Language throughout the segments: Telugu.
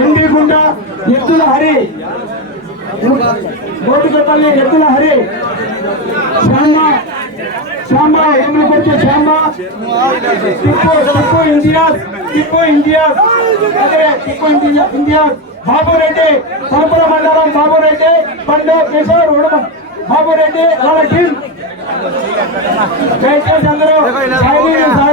ఎండిగుండ ఎత్తుల హరి. గోటికపల్లి ఎత్తుల హరి. శ్యామ శ్యామ ఎమ్మెల్యేకొచ్చే శ్యామ. టిప్పు టిప్పు ఇండియా టిప్పు ఇండియా అదే టిప్పు ఇండియా ఇండియా బాబురెడ్డి పరపుల మండలం బాబురెడ్డి పండు కిషోర్ ఉడమ బాబురెడ్డి వాళ్ళ టీం దయచేసి అందరూ సహకరించి అందరూ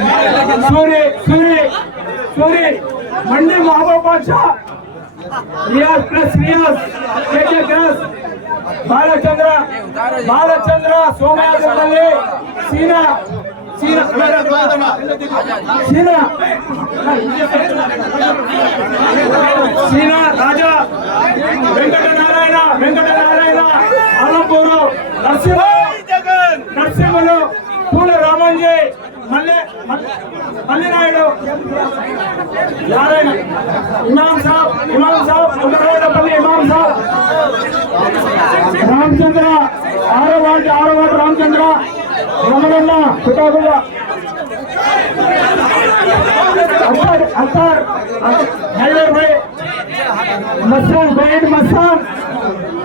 జనార్దన్ సూరి సూరి సూరి మండి మహబూబ్ బాద్షా రియాజ్ ప్లస్ రియాజ్ కేకే గ్రాస్ బాలచంద్ర బాలచంద్ర సోమయాజపల్లి సీనా సీనా సీనా సీనా రాజా వెంకట నారాయణ వెంకట నారాయణ అలంపూరు నరసింహ మల్లె నారాయణ. ఇమాం సాబ్ ఇమాం సాబ్ ఉమ్మరాయుడపల్లి ఇమాం సాబ్. రామచంద్ర ఆరో వార్డు ఆరో వార్డు రామచంద్ర. రమణన్న పితాగుల అత్తార్ అత్తార్ మస్తాన్ బయట మస్తాన్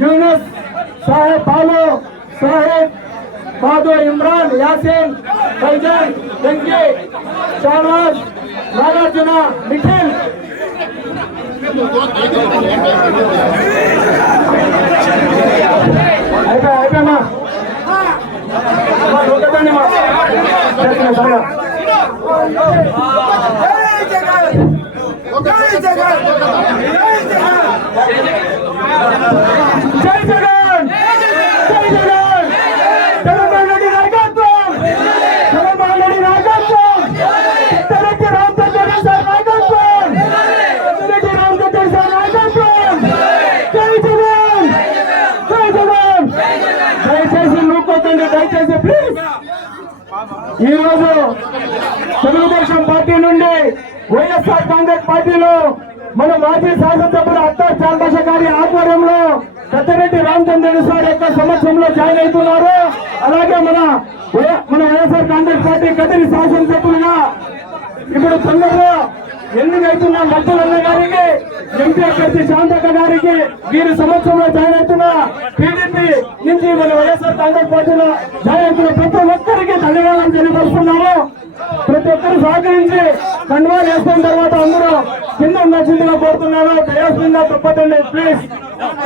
یونس صاحب بالو صاحب بادو عمران یاسین بلجن جنگے شہباز ناگارجنا مٹھل۔ అయిపోయినా ఒకటండి దయచేసి ప్లీజ్ ఈ రోజు తెలుగుదేశం పార్టీ నుండి వైఎస్ఆర్ కాంగ్రెస్ పార్టీలో మన మాజీ శాసనసభ్యులు అత్తా చాందశ గారి ఆధ్వర్యంలో పెద్దరెడ్డి రామచంద్ర సార్ యొక్క సమక్షంలో జాయిన్ అవుతున్నారు. అలాగే మన మన వైఎస్ఆర్ కాంగ్రెస్ పార్టీ కదిరి శాసనసభ్యులుగా ఇప్పుడు తొందరలో ఎన్నికైతున్న మధ్యలన్న గారికి ఎంపీ అభ్యర్థి శాంతక్క గారికి వీరి సమక్షంలో జాయిన్ అవుతున్న టీడీపీ నుంచి మన వైఎస్ఆర్ కాంగ్రెస్ పార్టీలో జాయిన్ అవుతున్న ప్రతి ఒక్కరికి ధన్యవాదాలు తెలియపరుస్తున్నాము. ప్రతి ఒక్కరు సహకరించి కండువాలు వేసుకున్న తర్వాత అందరూ కింద ఉండాల్సిందిగా కోరుతున్నారు దయాసిందా తప్పదండి ప్లీజ్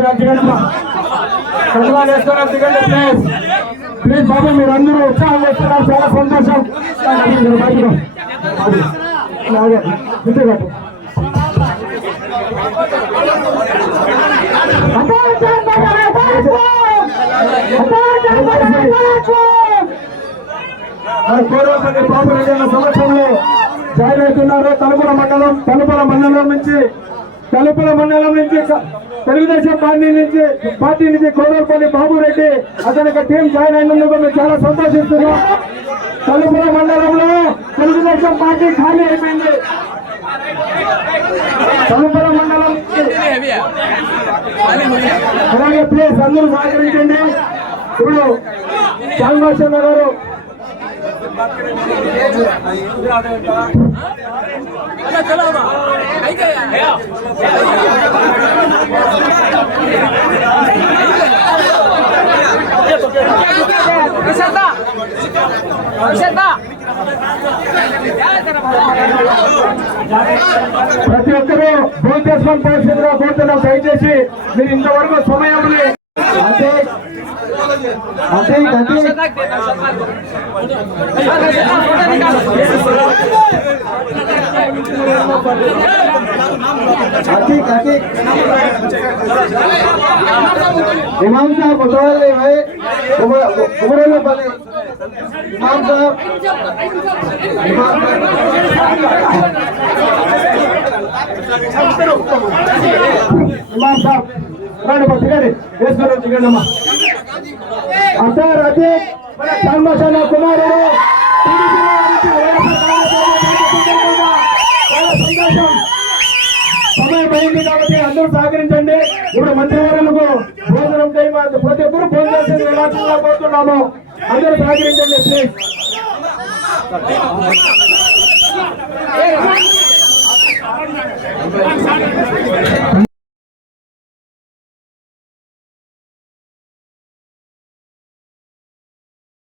ప్లీజ్ దిగండి కండువాలు దిగండి ప్లీజ్ ప్లీజ్ బాబు మీరు అందరూ ఉత్సాహం చేస్తున్నారు చాలా సంతోషం మీరు సంవత్సరంలో జాయిన్ అవుతున్నారు తలుపుల మండలం తలుపుల మండలం నుంచి తలుపుల మండలం నుంచి తెలుగుదేశం పార్టీ నుంచి పార్టీ నుంచి కోరపల్లి బాబురెడ్డి అతని టీం జాయిన్ అయినందుకు మేము చాలా సంతోషిస్తున్నాం. తలుపుల మండలంలో తెలుగుదేశం పార్టీ ఖాళీ అయిపోయింది. తలుపుల మండలం అలాగే ప్లీజ్ అందరూ సహకరించండి. ఇప్పుడు శ్యామరాజన్న గారు. ప్రతి ఒక్కరూ భోజనం చేసుకొని పోవాల్సిందిగా కోరుతున్నాం దయచేసి మీరు ఇంతవరకు సమయంలో అంటే అంటే అంటే আর্থিক আর্থিক ইমাম সাহেব বসালে ভাই ওপরের ব্যাপারে ইমাম সাহেব ইমাম সাহেব ঠিক আছে বেশ করো ঠিক আছে আচার আজে শ্যাম কুমার సహకరించండి. ఇప్పుడు మంత్రివర్గంకు భోజనం టైం ప్రతి ఒక్కరు భోజనం చేసి వెళ్ళాల్సిందిగా కోరుతున్నాము అందరూ సహకరించండి ప్లీజ్